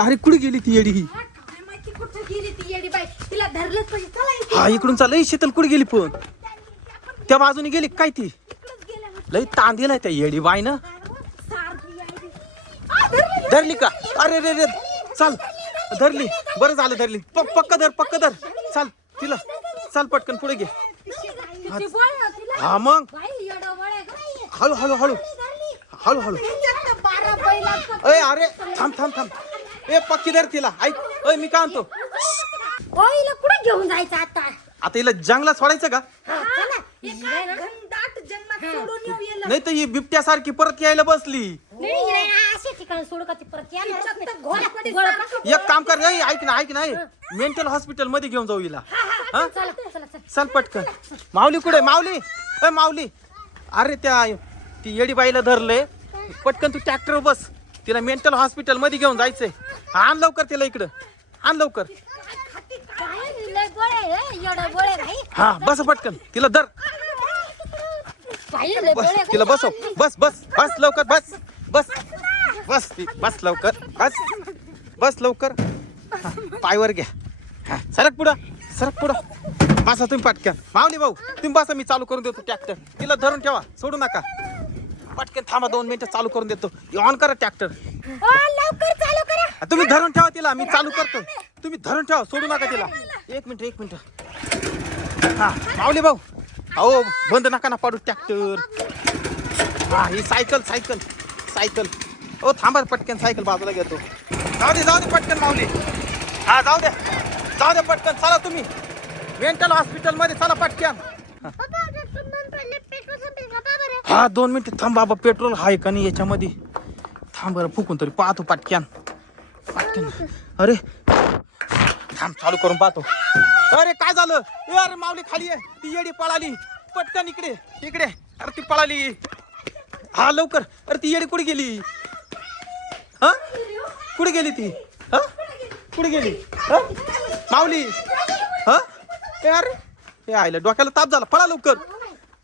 अरे कुठे गेली ती येडी ही? हा, काय माहिती कुठं गेली ती येडी बाई? तिला धरलंच पाहिजे चला इथे. हा इकडून चाल. शीतल कुठे गेली पण? त्या बाजूने गेली काय ती? इकडंच गेल्या होत्या. लई ताण दिलाय त्या येडी सारखी येडी. आ, धरली, धरली का? अरे रे रे चाल. धरली. बरं झालं धरली. पक्क धर पक्क धर. चाल तिला. चाल पटकन पुढे घे. तिची बोळ आहे तिला. हा मग. बाई, येडं बोळ आहे गं. हळू हळू हळू. धरली. हळू हळू. बारा बैलाचं अय अरे थांब थांब थांब. ए पक्की धर तिला. ऐक. अय मी काय म्हणतो? ओ, हिला कुठं घेऊन जायचं आता? आता हिला जंगलात सोडायचं का? हा, चला. काय घनदाट जन्मात सोडून येऊ याला. नाही तर ही बिबट्यासारखी परत यायला बसली. नाही, हिला ना अशा ठिकाणी सोडू का ती परत यायला? जात नाही. घोडापडी सारखं एक काम कर ए, ऐक ना ऐक ना मेंटल हॉस्पिटलमध्ये घेऊन जाऊ हिला. हा चला चला चला चल. पटकन. माऊली कुठे? माऊली? ए माऊली. अरे त्या ती येडी बाईला धरलंय. पटकन तू ट्रॅक्टर बस. तिला मेंटल हॉस्पिटलमध्ये घेऊन जायचंय. आण लवकर तिला इकडं. आण लवकर. हा बस पटकन. तिला धर. बस तिला बसव. बस बस बस लवकर बस. बस. बस ती- बस लवकर बस. बस लवकर. हा, पायवर घ्या. हा, सरक पुढं सरक पुढं. बसा तुम्ही पटकन. मावली भाऊ तुम्ही बसा मी चालू करून देतो ट्रॅक्टर. तिला धरून ठेवा सोडू नका. पटकन थांबा दोन मिनिटं चालू करून देतो. ऑन करा ट्रॅक्टर लवकर धरून ठेवा तिला मी चालू करतो. तुम्ही धरून ठेवा सोडू नका तिला. एक मिनिट एक मिनिट. हा माऊली भाऊ. अहो बंद नका ना पाडू ट्रॅक्टर हा ही सायकल सायकल सायकल ओ थांबा पटकन सायकल बाजूला घेतो. जाऊ दे जाऊ दे पटकन माऊली. हा जाऊ द्या जाऊ दे पटकन चला तुम्ही. मेंटल हॉस्पिटलमध्ये चला पटकन. हा. दोन मिनिट थांब बाबा पेट्रोल आहे का नाही याच्यामध्ये? थांब बरं फुकून तरी पाहतो पटक्यान अरे. थांब चालू करून पाहतो. अरे काय झालं? ए, अरे माऊली खाली आहे. ती येडी पळाली. पटकन इकडे इकडे. अरे ती पळाली. हा लवकर. अरे ती येडी कुठे गेली? हा? कुठे गेली ती? हा? कुठे गेली? हा? माऊली. हा? ए अरे. हे आईला डोक्याला ताप झाला. पळा लवकर.